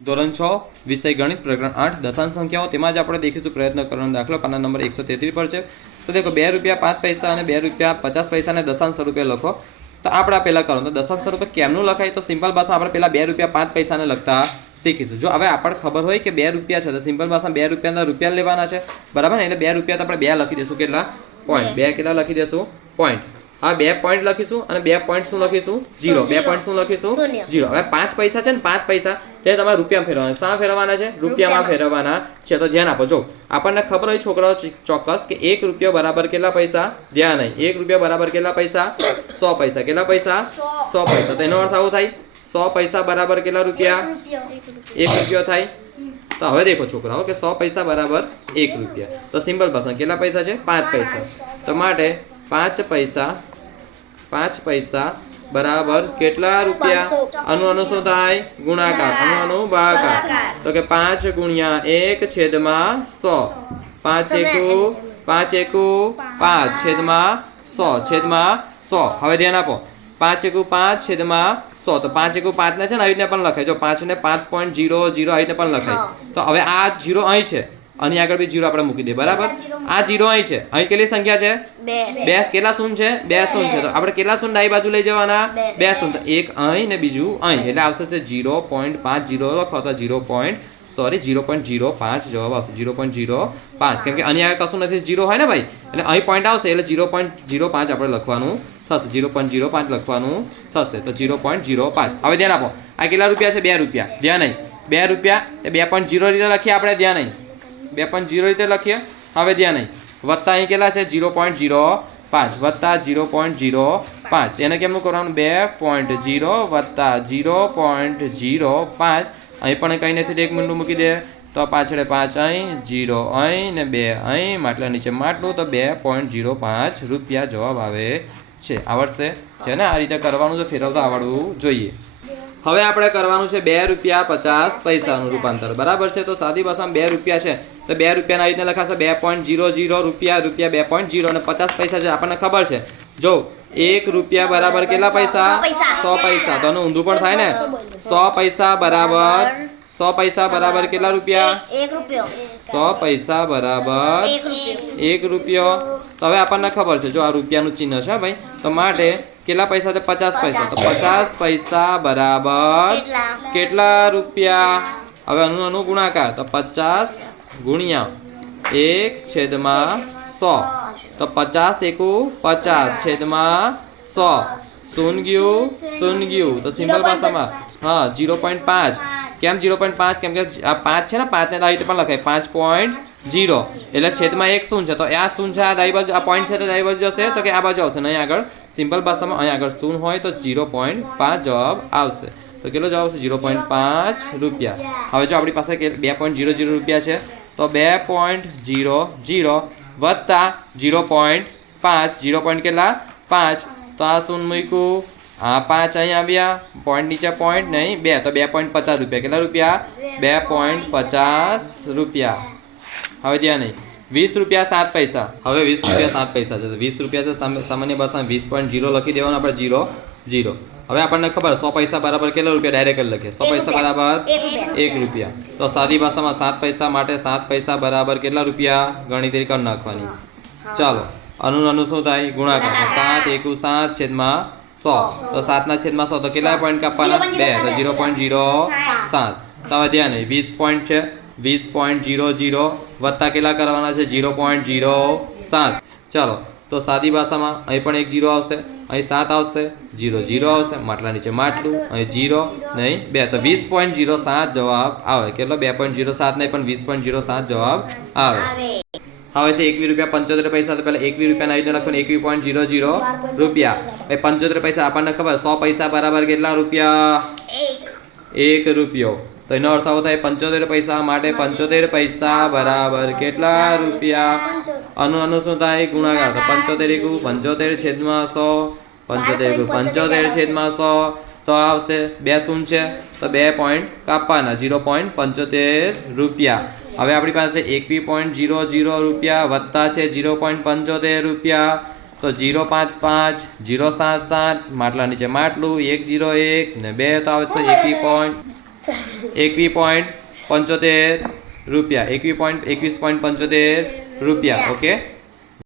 ધોરણ 6 વિષય ગણિત પ્રકરણ 8 દશાંશ સંખ્યાઓ તેમાં જ આપણે દેખીશું પ્રયત્ન કરવાનો દાખલો પાના નંબર 133 પર છે। તો દેખો 2 રૂપિયા 5 પૈસા અને 2 રૂપિયા 50 પૈસાને દશાંશ સ્વરૂપે લખો। તો આપણે પહેલા કરો તો દશાંશ સ્વરૂપે કેમનું લખાય તો સિમ્પલ ભાષામાં આપણે પહેલા 2 રૂપિયા 5 પૈસાને લખતા શીખીશું। જો હવે આપણને ખબર હોય કે 2 રૂપિયા છે તો સિમ્પલ ભાષામાં 2 રૂપિયાના રૂપિયા લેવાના છે, બરાબર ને? એટલે 2 રૂપિયા તો આપણે 2 લખી દઈશું, કેટલા પોઈન્ટ 2 કેટલા લખી દઈશું પોઈન્ટ। આ 2 પોઈન્ટ લખીશું અને 2 પોઈન્ટ શું લખીશું 0, 2 પોઈન્ટ શું લખીશું 0। હવે 5 પૈસા છે ને 5 પૈસા તે તમારે રૂપિયામાં ફેરવવાના, શા ફેરવવાના છે? રૂપિયામાં ફેરવવાના છે। તો ધ્યાન આપો, જો આપણને ખબર હોય છોકરાઓ ચોક્કસ કે 1 રૂપિયો બરાબર કેટલા પૈસા? ધ્યાન નહીં, 1 રૂપિયો બરાબર કેટલા પૈસા? 100 પૈસા। કેટલા પૈસા? 100 પૈસા। તો એનો અર્થ આવો થાય 100 પૈસા બરાબર કેટલા રૂપિયા? 1 રૂપિયો થાય। તો હવે દેખો છોકરાઓ કે 100 પૈસા બરાબર 1 રૂપિયા, તો સિમ્પલ ભાષામાં કેટલા પૈસા છે? 5 પૈસા। તો માટે 5 પૈસા બરાબર કેટલા રૂપિયા? આનું શું થાય? ગુણાકાર, આનું ભાગાકાર। તો કે 5 ગુણ્યા 1 છેદમાં 100, 5 એકુ 5 છેદમાં 100 છેદમાં 100। હવે ધ્યાન આપો, 5 એકુ 5 છેદમાં 100, તો 5 એકુ 5 ને છે ને આવી રીતે પણ લખાય। જો 5 ને 5.00 આવી રીતે પણ લખાય। તો હવે આ 0 અહીં છે, આની આગળ બી 0 આપણે મૂકી દઈએ, બરાબર? આ 0 અહીં છે, અહીં કેટલી સંખ્યા છે? 2। કેટલા શૂન્ય છે? 2 શૂન્ય છે। તો આપણે કેટલા શૂન્ય ડાબી બાજુ લઈ જવાના? 2 શૂન્ય। તો એક અહીં ને બીજું અહીં, એટલે આવશે છે 0.50 લખો તો 0.05 જવાબ આવશે, 0.05। કેમ કે આની આગળ કશું નથી, 0 હોય ને ભાઈ, એટલે અહીં પોઈન્ટ આવશે એટલે 0.05 આપણે લખવાનું થશે, 0.05 લખવાનું થશે। તો 0.05। હવે ધ્યાન આપો, આ કેટલા રૂપિયા છે? 2 રૂપિયા। ધ્યાન નહીં, 2 રૂપિયા એ 2.0 રીતે લખીએ આપણે, ધ્યાન નહીં 2.0 રીતે લખીએ। હવે ધ્યાન નહીં, વત્તા અહીં કેટલા છે? 0.05 વત્તા 0.05, એને કેમનું કરવાનું? 2.0 વત્તા 0.05। અહીં પણ કંઈ નથી, એક મિનિટ મૂકી દે તો પાછળ 5 અહીં, 0 અહીં ને 2 અહીં, માટલા નીચે માટલું, તો 2.05 રૂપિયા જવાબ આવે છે। આવડશે છે ને? આ રીતે કરવાનું છે, ફેરવતા આવડવું જોઈએ। હવે આપણે કરવાનું છે 2 રૂપિયા 50 પૈસાનું રૂપાંતર, બરાબર છે? તો સાદી ભાષામાં 2 રૂપિયા છે તો 2 રૂપિયાના રીતે લખાશે 2.00 રૂપિયા, રૂપિયા 2.0 અને 50 પૈસા છે આપણને ખબર છે। જો 1 રૂપિયા બરાબર કેટલા પૈસા? 100 પૈસા। તો આનું ઊંધું પણ થાય ને, 100 પૈસા બરાબર કેટલા રૂપિયા? 100 પૈસા બરાબર 1 રૂપિયો। તો હવે આપણને ખબર છે, જો આ રૂપિયાનું ચિહ્ન છે ભાઈ, તો માટે કેટલા પૈસા છે? 50 પૈસા। તો 50 પૈસા બરાબર કેટલા રૂપિયા? હવે આનું ગુણાકાર, તો 50 ગુણ્યા 1 છેદમાં 100, તો 50 એકુ 50 છેદમાં 100, શૂન્ય ગયું। તો સિમ્પલ ભાષામાં હા 0.5। કેમ 0.5? કેમ કે આ 5 છે ને, 5 ને આ રીતે પણ લખાય 5.0, એટલે છેદમાં 1 શૂન્ય છે, તો આ શૂન્ય છે, આ ડાબી બાજુ આ પોઈન્ટ છે તો ડાબી બાજુ જશે, તો કે આ બાજુ આવશે ને અહીં આગળ સિમ્પલ ભાષામાં અહીં આગળ શૂન્ય હોય તો 0.5 જવાબ આવશે। તો કેટલો જવાબ આવશે? 0.5 રૂપિયા। હવે જો આપણી પાસે 2.00 રૂપિયા છે તો 2.00 વત્તા 0.5, 0 પોઈન્ટ કેટલા? 5, તો આ શૂન્ય મૂક્યું, આ 5 અહીં આવ્યા, પોઈન્ટ નીચે પોઈન્ટ નહીં 2, તો 2.50 રૂપિયા। કેટલા રૂપિયા? 2.50 રૂપિયા। હવે ધ્યાન નહીં, 20 રૂપિયા 7 પૈસા। હવે 20 રૂપિયા 7 પૈસા છે, તો 20 રૂપિયા તો સામાન્ય ભાષામાં 20.0 લખી દેવાનું આપણે, 0. હવે આપણને ખબર 100 પૈસા બરાબર કેટલા રૂપિયા? ડાયરેક્ટ લખીએ, 100 પૈસા બરાબર 1 રૂપિયા। તો સાદી ભાષામાં 7 પૈસા માટે 7 પૈસા બરાબર કેટલા રૂપિયા? ગણતરી કરી નાખવાની। ચાલો આનું શું થાય? ગુણાકાર, 7 એકુ 7 છેદમાં 100, તો 7 ના છેદમાં 100, તો કેટલા પોઈન્ટ કાપવાના? 2, તો 0.07। તો હવે ધ્યાન નહીં, 20 પોઈન્ટ છે, 20.00 વત્તા કેટલા કરવાના છે? 0.07। ચાલો તો સાદી ભાષામાં અહીં પણ એક 0 આવશે, અહીં 7 આવશે, 0 આવશે, માટલા નીચે માટલું, અહીં 0 નહીં 2, તો 20.07 જવાબ આવે। કેટલો? 2.07 નહીં પણ 20.07 જવાબ આવે। હવે છે 21 રૂપિયા 75 પૈસા, તો પહેલા 21 રૂપિયાના આવીને લખવાનું 21.00 રૂપિયા। 75 પૈસા આપણને ખબર 100 પૈસા બરાબર કેટલા રૂપિયા? 1 રૂપિયો। તો એનો અર્થ આવો થાય 75 પૈસા માટે 75 પૈસા બરાબર કેટલા રૂપિયા? આનું શું થાય? ગુણાકાર, તો 75 એકુ 75 છેદમાં 100, 75 એકુ 75 છેદમાં 100, તો આવશે 2 શૂન્ય છે તો 2 પોઈન્ટ કાપવાના, 0.75 રૂપિયા। હવે આપણી પાસે 21.00 રૂપિયા વત્તા છે 0.75 રૂપિયા, તો 0.55 0.77 માટલા નીચે માટલું 101 ને 2, તો આવશે 21. 21.75 રૂપિયા 21.75 રૂપિયા. ઓકે,